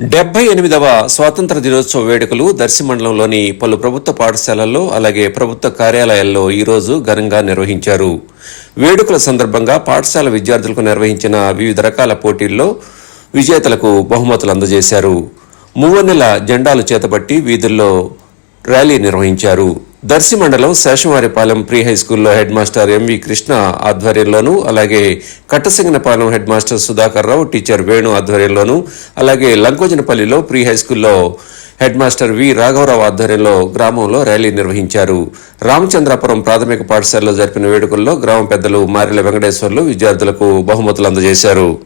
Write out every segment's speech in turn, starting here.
డెబ్బై ఎనిమిదవ స్వాతంత్ర దినోత్సవ వేడుకలు దర్శి మండలంలోని పలు ప్రభుత్వ పాఠశాలల్లో అలాగే ప్రభుత్వ కార్యాలయాల్లో ఈరోజు ఘనంగా నిర్వహించారు. వేడుకల సందర్భంగా పాఠశాల విద్యార్థులకు నిర్వహించిన వివిధ రకాల పోటీల్లో విజేతలకు బహుమతులు అందజేశారు. మూవన్నెల జెండాలు చేతబట్టి వీధుల్లో ర్యాలీ నిర్వహించారు. దర్శి మండలం శేషవారిపాలెం ప్రీ హై స్కూల్లో హెడ్ మాస్టర్ ఎంవి కృష్ణ ఆధ్వర్యంలోనూ అలాగే Kattasinganapalem head master Sudhakar Rao teacher Venu ఆధ్వర్యంలోనూ అలాగే లంకోజనపల్లిలో ప్రీ హై స్కూల్లో హెడ్ మాస్టర్ వి రాఘవరావు ఆధ్వర్యంలో గ్రామంలో ర్యాలీ నిర్వహించారు. రామచంద్రాపురం ప్రాథమిక పాఠశాలలో జరిపిన వేడుకల్లో గ్రామ పెద్దలు మారెల వెంకటేశ్వర్లు విద్యార్థులకు బహుమతులు అందజేశారు.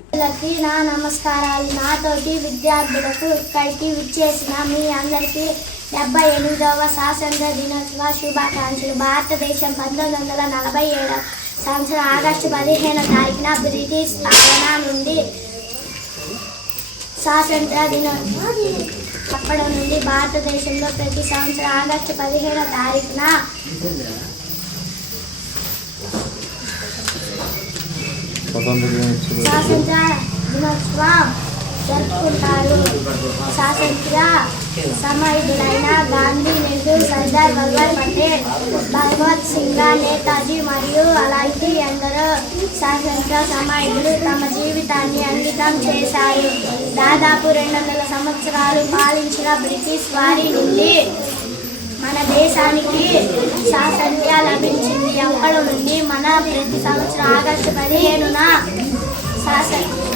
నా నమస్కారాలు. నాతోటి విద్యార్థులకు ఇక్కడికి విచ్చేసిన మీ అందరికీ డెబ్బై ఎనిమిదవ స్వాతంత్ర దినోత్సవ శుభాకాంక్షలు. భారతదేశం పంతొమ్మిది వందల నలభై ఏడవ సంవత్సరం ఆగస్టు పదిహేను తారీఖున బ్రిటిష్ పాలన నుండి స్వాతంత్ర దినోత్సవం అప్పటి నుండి భారతదేశంలో ప్రతి సంవత్సరం ఆగస్టు పదిహేనో తారీఖున స్వతంత్ర దినోత్సవం. స్వాతంత్ర దినోత్సవం. జరుపుకుంటారు. స్వాతంత్ర సమయుడులైన గాంధీ నెహ్రూ సర్దార్ వల్లభాయ్ పటేల్ భగవత్ సింగ్ నేతాజీ మరియు అలాంటి ఎందరో స్వాతంత్ర సమయులు తమ జీవితాన్ని అంకితం చేశారు. దాదాపు రెండు వందల సంవత్సరాలు పాలించిన బ్రిటిష్ వారి నుండి మన దేశానికి స్వాతంత్ర్యం లభించింది. అప్పటి నుండి మన ప్రతి సంవత్సరం ఆగస్టు పదిహేనున స్వాతంత్ర